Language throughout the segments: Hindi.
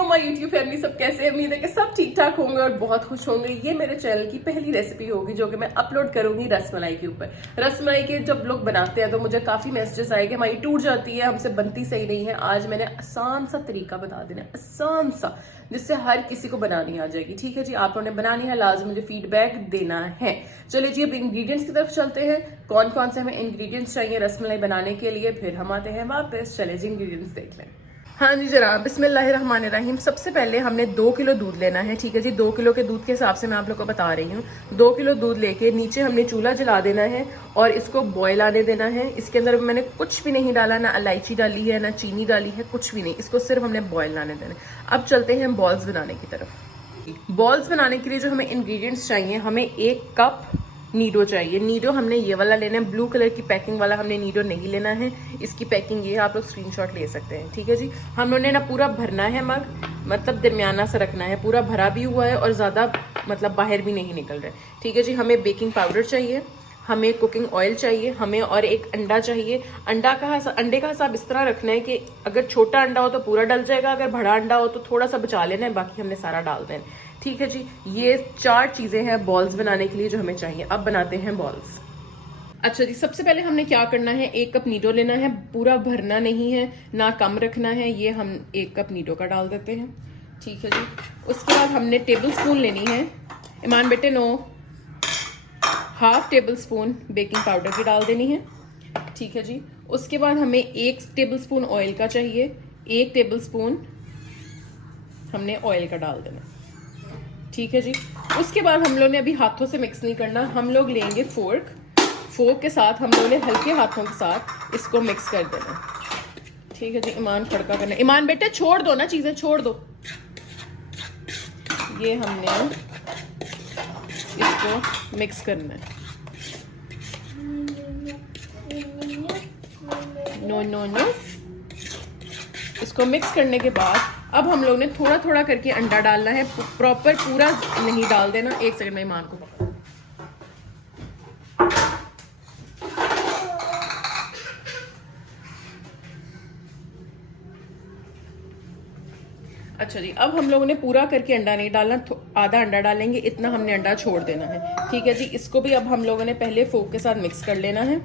वालेकुम माय यूट्यूब फैमिली, सब कैसे हैं? उम्मीद है कि सब ठीक ठाक होंगे और बहुत खुश होंगे। ये मेरे चैनल की पहली रेसिपी होगी जो कि मैं अपलोड करूंगी रसमलाई के ऊपर। रसमलाई के जब लोग बनाते हैं तो मुझे काफी मैसेजेस आए कि हमारी टूट जाती है, हमसे बनती सही नहीं है। आज मैंने आसान सा तरीका बता देना, आसान सा, जिससे हर किसी को बनानी आ जाएगी। ठीक है जी, आप लोगों ने बनानी है, लाजम मुझे फीडबैक देना है। चलिए जी, अब इंग्रेडिएंट्स की तरफ चलते हैं। कौन कौन से हमें इंग्रेडिएंट्स चाहिए रसमलाई बनाने के लिए, फिर हम आते हैं वापस। चले जी, इंग्रेडिएंट्स देख लें। हाँ जी जनाब, बिस्मिल्लाहिर्रहमानिर्रहीम। सबसे पहले हमने 2 किलो दूध लेना है। ठीक है जी, 2 किलो के दूध के हिसाब से मैं आप लोग को बता रही हूँ। 2 किलो दूध लेके नीचे हमने चूल्हा जला देना है और इसको बॉयल आने देना है। इसके अंदर मैंने कुछ भी नहीं डाला, ना इलायची डाली है, ना चीनी डाली है, कुछ भी नहीं। इसको सिर्फ हमने बॉयल आने देना है। अब चलते हैं बॉल्स बनाने की तरफ। बॉल्स बनाने के लिए जो हमें इंग्रेडिएंट्स चाहिए, हमें 1 कप नीडो चाहिए। नीडो हमने ये वाला लेना है, ब्लू कलर की पैकिंग वाला हमने नीडो नहीं लेना है। इसकी पैकिंग ये है, आप लोग स्क्रीनशॉट ले सकते हैं। ठीक है जी, हम लोगों ने ना पूरा भरना है मग, मतलब दरमियाना सा रखना है। पूरा भरा भी हुआ है और ज्यादा मतलब बाहर भी नहीं निकल रहा है। ठीक है जी, हमें बेकिंग पाउडर चाहिए, हमें कुकिंग ऑयल चाहिए, हमें और एक अंडा चाहिए। अंडे का हिसाब इस तरह रखना है कि अगर छोटा अंडा हो तो पूरा डल जाएगा, अगर बड़ा अंडा हो तो थोड़ा सा बचा लेना है, बाकी हमने सारा डाल देना है। ठीक है जी, ये 4 चीजें हैं बॉल्स बनाने के लिए जो हमें चाहिए। अब बनाते हैं बॉल्स। अच्छा जी, सबसे पहले हमने क्या करना है, 1 कप नीडो लेना है। पूरा भरना नहीं है, ना कम रखना है। ये हम 1 कप नीडो का डाल देते हैं। ठीक है जी, उसके बाद हमने टेबल स्पून लेनी है। ईमान बेटे नो, ½ टेबल स्पून बेकिंग पाउडर की डाल देनी है। ठीक है जी, उसके बाद हमें 1 टेबल स्पून ऑयल का चाहिए। 1 टेबल स्पून हमने ऑयल का डाल देना। ठीक है जी, उसके बाद हम लोग ने अभी हाथों से मिक्स नहीं करना, हम लोग लेंगे फोर्क के साथ हम लोग ने हल्के हाथों के साथ इसको मिक्स कर देना। ठीक है जी, ईमान खड़का करना। ईमान बेटे छोड़ दो ना, चीजें छोड़ दो। ये हमने इसको मिक्स करना है। नो नो नो, इसको मिक्स करने के बाद अब हम लोग ने थोड़ा थोड़ा करके अंडा डालना है। प्रॉपर पूरा नहीं डाल देना। 1 सेकंड में ईमान को। अच्छा जी, अब हम लोगों ने पूरा करके अंडा नहीं डालना, आधा अंडा डालेंगे, इतना हमने अंडा छोड़ देना है। ठीक है जी, इसको भी अब हम लोगों ने पहले फोक के साथ मिक्स कर लेना है।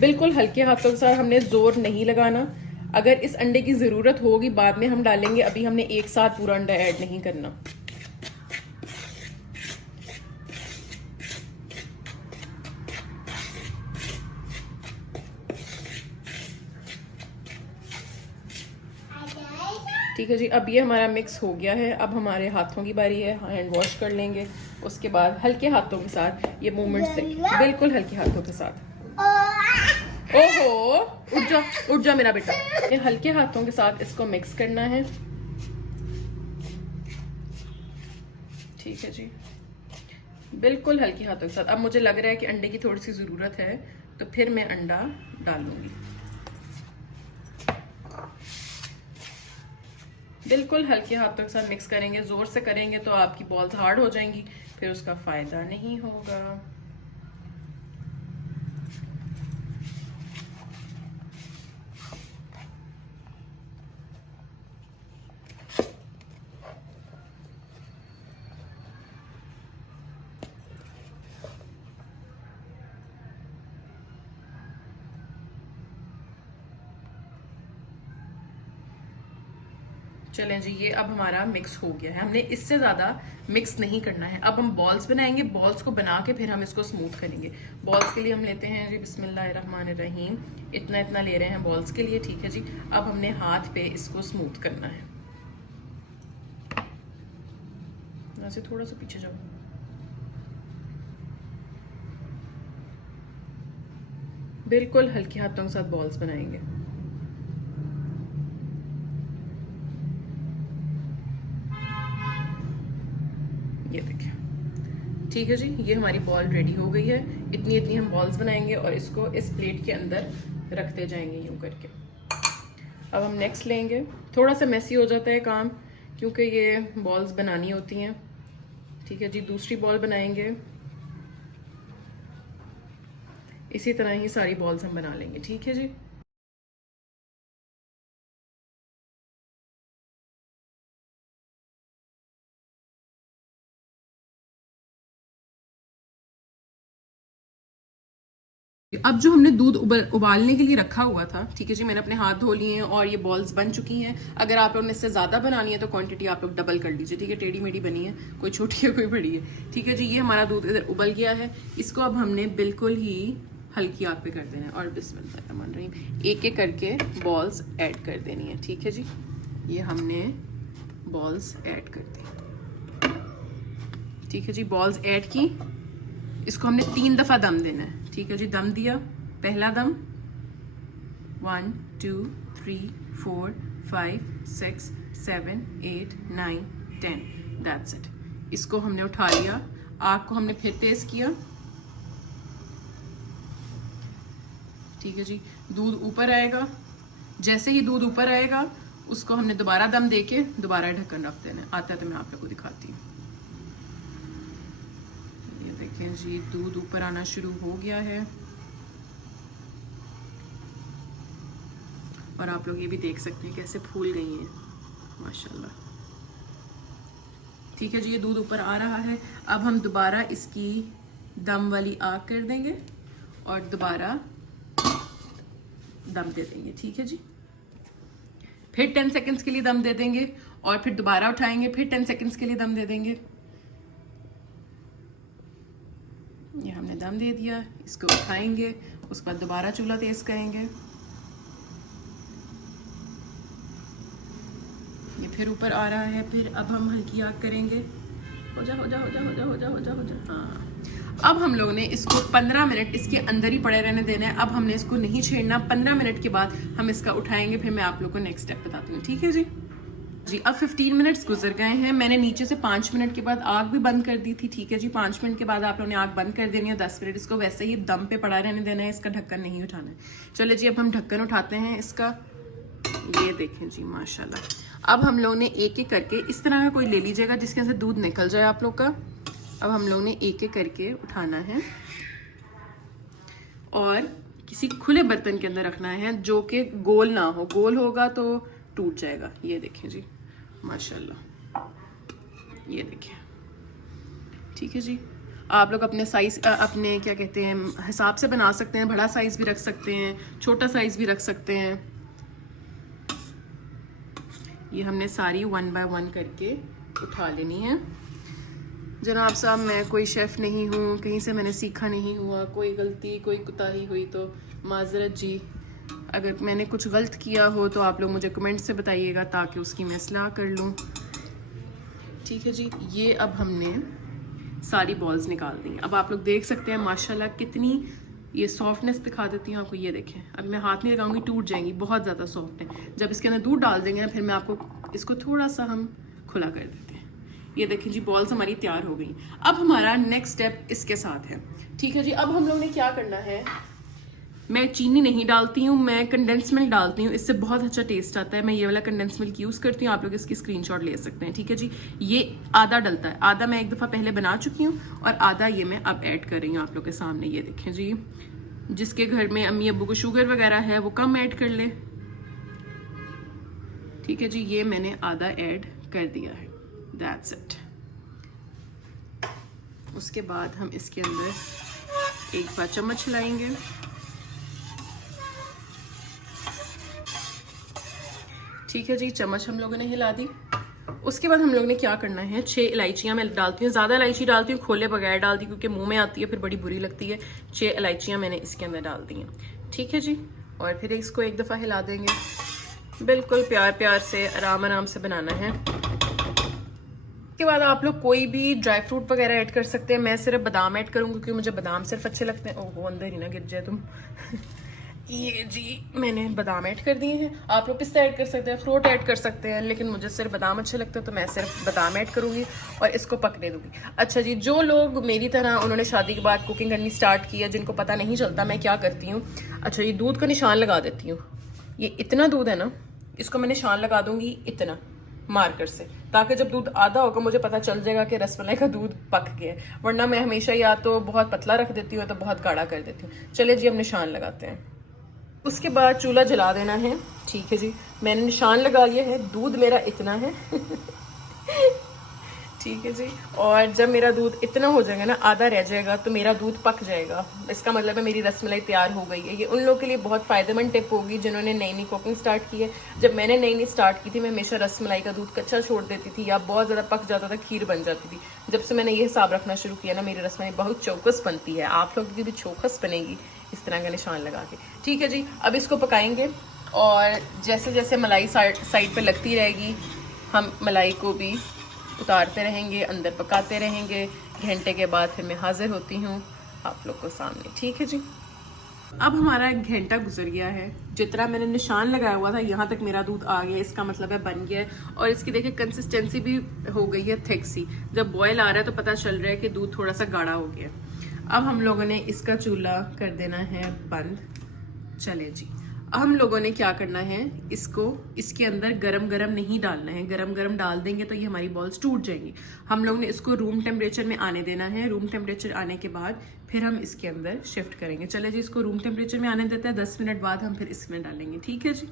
बिल्कुल हल्के हाथों के साथ, हमने जोर नहीं लगाना। अगर इस अंडे की जरूरत होगी बाद में हम डालेंगे, अभी हमने एक साथ पूरा अंडा ऐड नहीं करना। ठीक है जी, अब ये हमारा मिक्स हो गया है। अब हमारे हाथों की बारी है, हैंड वॉश कर लेंगे। उसके बाद हल्के हाथों के साथ ये मूवमेंट्स देखिए, बिल्कुल हल्के हाथों के साथ। ओहो, उठ जा मेरा बेटा। ये हल्के हाथों के साथ इसको मिक्स करना है। ठीक है जी, बिल्कुल हल्के हाथों के साथ। अब मुझे लग रहा है कि अंडे की थोड़ी सी जरूरत है, तो फिर मैं अंडा डालूंगी। बिल्कुल हल्के हाथों के साथ मिक्स करेंगे। जोर से करेंगे तो आपकी बॉल्स हार्ड हो जाएंगी, फिर उसका फायदा नहीं होगा। चलें जी, ये अब हमारा मिक्स हो गया है। हमने इससे ज्यादा मिक्स नहीं करना है। अब हम बॉल्स बनाएंगे। बॉल्स को बना के फिर हम इसको स्मूथ करेंगे। बॉल्स के लिए हम लेते हैं जी, बिस्मिल्लाहिर्रहमानिर्रहीम, इतना इतना ले रहे हैं बॉल्स के लिए। ठीक है जी, अब हमने हाथ पे इसको स्मूथ करना है। ऐसे थोड़ा सा पीछे जाओ। बिल्कुल हल्के हाथों के साथ बॉल्स बनाएंगे। ये देखिए, ठीक है जी, ये हमारी बॉल रेडी हो गई है। इतनी इतनी हम बॉल्स बनाएंगे और इसको इस प्लेट के अंदर रखते जाएंगे यूं करके। अब हम नेक्स्ट लेंगे। थोड़ा सा मैसी हो जाता है काम, क्योंकि ये बॉल्स बनानी होती हैं। ठीक है जी, दूसरी बॉल बनाएंगे। इसी तरह ही सारी बॉल्स हम बना लेंगे। ठीक है जी। अब जो हमने दूध उबालने के लिए रखा हुआ था, ठीक है जी, मैंने अपने हाथ धो लिए हैं और ये बॉल्स बन चुकी हैं। अगर आप लोगों ने इससे ज़्यादा बनानी है तो क्वांटिटी आप लोग डबल कर लीजिए, ठीक है। टेढ़ी मेढ़ी बनी है, कोई छोटी है कोई बड़ी है, ठीक है जी। ये हमारा दूध इधर उबल गया है, इसको अब हमने बिल्कुल ही हल्की आग पे कर देना है और बिस्मिल्लाहिर्रहमानिर्रहीम एक एक करके बॉल्स ऐड कर देनी है, ठीक है जी। ये हमने बॉल्स ऐड कर दी, ठीक है जी। बॉल्स ऐड की, इसको हमने 3 दफ़ा दम देना है, ठीक है जी। दम दिया, पहला दम 1 2 3 4 5 6 7 8 9 10, दैट्स इट। इसको हमने उठा लिया, आग को हमने फिर तेज किया, ठीक है जी। दूध ऊपर आएगा, जैसे ही दूध ऊपर आएगा उसको हमने दोबारा दम देके दोबारा ढक्कन रख देना है। आता है तो मैं आप लोग को दिखाती हूँ। ये देखें जी, दूध ऊपर आना शुरू हो गया है और आप लोग ये भी देख सकते हैं कैसे फूल गई हैं माशाल्लाह, ठीक है जी। ये दूध ऊपर आ रहा है, अब हम दोबारा इसकी दम वाली आग कर देंगे और दोबारा दम दे देंगे, ठीक है जी। फिर 10 सेकंड्स के लिए दम दे देंगे और फिर दोबारा उठाएंगे, फिर 10 सेकंड्स के लिए दम दे देंगे। ये हमने दम दे दिया, इसको उठाएंगे, उसके बाद दोबारा चूल्हा तेज करेंगे, ये फिर ऊपर आ रहा है, फिर अब हम हल्की आग करेंगे। हो जा हो जा हो जा हो जा हो जा हो जा हो जा, हाँ। अब हम लोगों ने इसको 15 मिनट इसके अंदर ही पड़े रहने देना है। अब हमने इसको नहीं छेड़ना, 15 मिनट के बाद हम इसका उठाएंगे, फिर मैं आप लोग को नेक्स्ट स्टेप बताती हूँ, ठीक है जी। जी अब 15 मिनट्स गुजर गए हैं, मैंने नीचे से 5 मिनट के बाद आग भी बंद कर दी थी, ठीक है जी। 5 मिनट के बाद आप लोगों ने आग बंद कर देनी है, 10 मिनट इसको वैसे ही दम पे पड़ा रहने देना है, इसका ढक्कन नहीं उठाना है। चलिए जी, अब हम ढक्कन उठाते हैं इसका। ये देखें जी माशाल्लाह। अब हम लोगों ने एक एक करके इस तरह का कोई ले लीजिएगा जिसके अंदर दूध निकल जाए आप लोग का। अब हम लोगों ने एक एक करके उठाना है और किसी खुले बर्तन के अंदर रखना है जो कि गोल ना हो, गोल होगा तो टूट जाएगा। ये देखें जी माशाल्लाह, ये देखें, ठीक है जी। आप लोग अपने साइज, अपने क्या कहते हैं हिसाब से बना सकते हैं, बड़ा साइज भी रख सकते हैं, छोटा साइज भी रख सकते हैं। ये हमने सारी 1 बाय 1 करके उठा लेनी है। जनाब साहब, मैं कोई शेफ़ नहीं हूँ, कहीं से मैंने सीखा नहीं हुआ, कोई गलती कोई कोताही हुई तो माजरत जी। अगर मैंने कुछ गलत किया हो तो आप लोग मुझे कमेंट से बताइएगा ताकि उसकी मैं इस्लाह कर लूँ, ठीक है जी। ये अब हमने सारी बॉल्स निकाल दी। अब आप लोग देख सकते हैं माशाल्लाह कितनी ये सॉफ्टनेस दिखा देती हूँ आपको। ये देखें, अब मैं हाथ नहीं लगाऊंगी, टूट जाएंगी, बहुत ज़्यादा सॉफ्ट है। जब इसके अंदर दूध डाल देंगे ना, फिर मैं आपको इसको थोड़ा सा हम खुला कर देते हैं। ये देखें जी, बॉल्स हमारी तैयार हो गई। अब हमारा नेक्स्ट स्टेप इसके साथ है, ठीक है जी। अब हम लोग ने क्या करना है, मैं चीनी नहीं डालती हूँ, मैं कंडेंस मिल्क डालती हूँ, इससे बहुत अच्छा टेस्ट आता है। मैं ये वाला कंडेंस मिल्क यूज़ करती हूँ, आप लोग इसकी स्क्रीनशॉट ले सकते हैं, ठीक है जी। ये आधा डलता है, आधा मैं एक दफ़ा पहले बना चुकी हूँ और आधा ये मैं अब ऐड कर रही हूँ आप लोग के सामने। ये देखें जी, जिसके घर में अम्मी अब्बू को शुगर वगैरह है वो कम ऐड कर ले, ठीक है जी। ये मैंने आधा ऐड कर दिया है, दैट्स इट। उसके बाद हम इसके अंदर एक बार चम्मच हिलाएंगे, ठीक है जी। चम्मच हम लोगों ने हिला दी। उसके बाद हम लोग ने क्या करना है, 6 इलायचियाँ मैं डालती हूँ, ज़्यादा इलायची डालती हूँ, खोले बगैर डालती हूँ क्योंकि मुंह में आती है फिर बड़ी बुरी लगती है। 6 इलायचियाँ मैंने इसके अंदर डाल दी हैं, ठीक है जी। और फिर इसको एक दफ़ा हिला देंगे, बिल्कुल प्यार प्यार से आराम आराम से बनाना है। उसके बाद आप लोग कोई भी ड्राई फ्रूट वगैरह ऐड कर सकते हैं। मैं सिर्फ बादाम ऐड करूँगी क्योंकि मुझे बादाम सिर्फ अच्छे लगते हैं। ओहो, अंदर ही ना गिर जाए तुम ये जी, मैंने बादाम ऐड कर दिए हैं। आप लोग पिस्ता ऐड कर सकते हैं, फ्रूट ऐड कर सकते हैं, लेकिन मुझे सिर्फ बादाम अच्छे लगते हैं तो मैं सिर्फ बादाम ऐड करूँगी और इसको पकने दूँगी। अच्छा जी, जो लोग मेरी तरह उन्होंने शादी के बाद कुकिंग करनी स्टार्ट की है, जिनको पता नहीं चलता, मैं क्या करती हूँ, अच्छा ये दूध का निशान लगा देती हूँ। ये इतना दूध है ना, इसको मैं निशान लगा दूँगी इतना मार्कर से, ताकि जब दूध आधा होगा मुझे पता चल जाएगा कि रसमलाई का दूध पक गया है। वरना मैं हमेशा या तो बहुत पतला रख देती हूँ तो बहुत गाढ़ा कर देती हूँ। चलिए जी, अब निशान लगाते हैं। उसके बाद चूल्हा जला देना है, ठीक है जी। मैंने निशान लगा लिया है, दूध मेरा इतना है ठीक है जी। और जब मेरा दूध इतना हो जाएगा ना, आधा रह जाएगा, तो मेरा दूध पक जाएगा। इसका मतलब है मेरी रसमलाई तैयार हो गई है। ये उन लोगों के लिए बहुत फ़ायदेमंद टिप होगी जिन्होंने नई नई कुकिंग स्टार्ट की है। जब मैंने नई नई स्टार्ट की थी, मैं हमेशा रसमलाई का दूध कच्चा छोड़ देती थी या बहुत ज़्यादा पक जाता था, खीर बन जाती थी। जब से मैंने ये हिसाब रखना शुरू किया ना, मेरी रसमलाई बहुत चौकस बनती है। आप लोगों की भी चौकस बनेगी इस तरह का निशान लगा के। ठीक है जी, अब इसको पकाएंगे और जैसे जैसे मलाई साइड पे लगती रहेगी, हम मलाई को भी उतारते रहेंगे, अंदर पकाते रहेंगे। घंटे के बाद फिर मैं हाजिर होती हूँ आप लोग को सामने। ठीक है जी। अब हमारा 1 घंटा गुजर गया है। जितना मैंने निशान लगाया हुआ था यहाँ तक मेरा दूध आ गया, इसका मतलब है बन गया है। और इसकी देखिए कंसिस्टेंसी भी हो गई है थिक सी। जब बॉयल आ रहा है तो पता चल रहा है कि दूध थोड़ा सा गाढ़ा हो गया। अब हम लोगों ने इसका चूल्हा कर देना है बंद। चले जी, हम लोगों ने क्या करना है, इसको इसके अंदर गरम गरम नहीं डालना है। गरम गरम डाल देंगे तो ये हमारी बॉल्स टूट जाएंगी। हम लोग ने इसको रूम टेम्परेचर में आने देना है। रूम टेम्परेचर आने के बाद फिर हम इसके अंदर शिफ्ट करेंगे। चले जी, इसको रूम टेम्परेचर में आने देते हैं। 10 मिनट बाद हम फिर इसमें डालेंगे। ठीक है जी।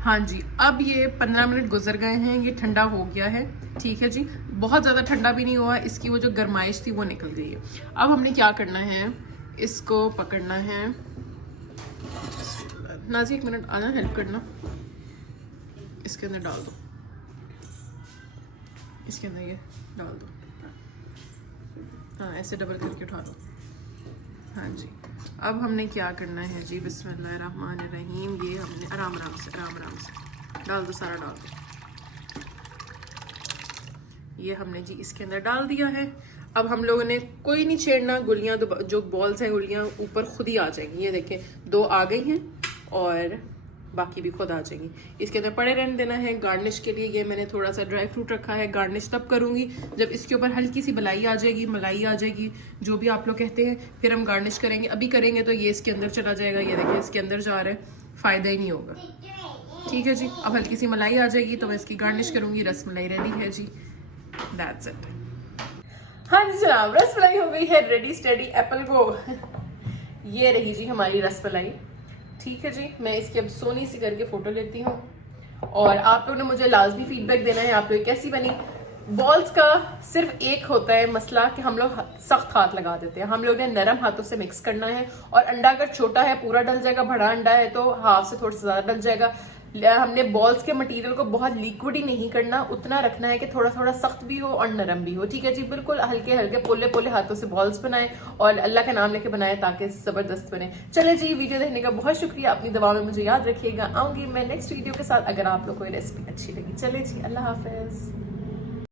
हाँ जी, अब ये 15 मिनट गुजर गए हैं, ये ठंडा हो गया है। ठीक है जी, बहुत ज़्यादा ठंडा भी नहीं हुआ, इसकी वो जो गर्माइश थी वो निकल गई है। अब हमने क्या करना है, इसको पकड़ना है। नाजी 1 मिनट आना, हेल्प करना। इसके अंदर डाल दो, इसके अंदर ये डाल दो। हाँ, ऐसे डबल करके उठा लो। हाँ जी, अब हमने क्या करना है जी, बिस्मिल्लाहिर्रहमानिर्रहीम। ये हमने आराम आराम से डाल दो, सारा डाल दो। ये हमने जी इसके अंदर डाल दिया है। अब हम लोगों ने कोई नहीं छेड़ना, गुलियाँ जो बॉल्स हैं गुलियाँ ऊपर खुद ही आ जाएंगी। ये देखें 2 आ गई हैं और बाकी भी खुद आ जाएंगी। इसके अंदर पड़े रहने देना है। गार्निश के लिए ये मैंने थोड़ा सा ड्राई फ्रूट रखा है। गार्निश तब करूंगी जब इसके ऊपर हल्की सी मलाई आ जाएगी, जो भी आप लोग कहते हैं। फिर हम गार्निश करेंगे। अभी करेंगे तो ये इसके अंदर चला जाएगा। ये देखिए इसके अंदर जा रहा है, फ़ायदा ही नहीं होगा। ठीक है जी, अब हल्की सी मलाई आ जाएगी तो मैं इसकी गार्निश करूंगी। रसमलाई रेडी है जी, दैट्स इट। हाँ जी जनाब, रसमलाई हो गई है रेडी स्टेडी एप्पल को। ये रही जी हमारी रसमलाई। ठीक है जी, मैं इसकी अब सोनी सी करके फोटो लेती हूँ और आप लोगों ने मुझे लाजमी फीडबैक देना है आप लोग कैसी बनी। बॉल्स का सिर्फ एक होता है मसला कि हम लोग सख्त हाथ लगा देते हैं। हम लोग ने नरम हाथों से मिक्स करना है। और अंडा अगर छोटा है पूरा डल जाएगा, बड़ा अंडा है तो हाफ से थोड़ा सा ज्यादा डल जाएगा। हमने बॉल्स के मटेरियल को बहुत लिक्विड ही नहीं करना, उतना रखना है कि थोड़ा थोड़ा सख्त भी हो और नरम भी हो। ठीक है जी, बिल्कुल हल्के हल्के पोले पोले हाथों से बॉल्स बनाएं और अल्लाह का नाम लेके बनाएं ताकि जबरदस्त बने। चले जी, वीडियो देखने का बहुत शुक्रिया। अपनी दवा में मुझे याद रखिएगा। आऊंगी मैं नेक्स्ट वीडियो के साथ अगर आप लोग को ये रेसिपी अच्छी लगी। चले जी, अल्लाह हाफिज।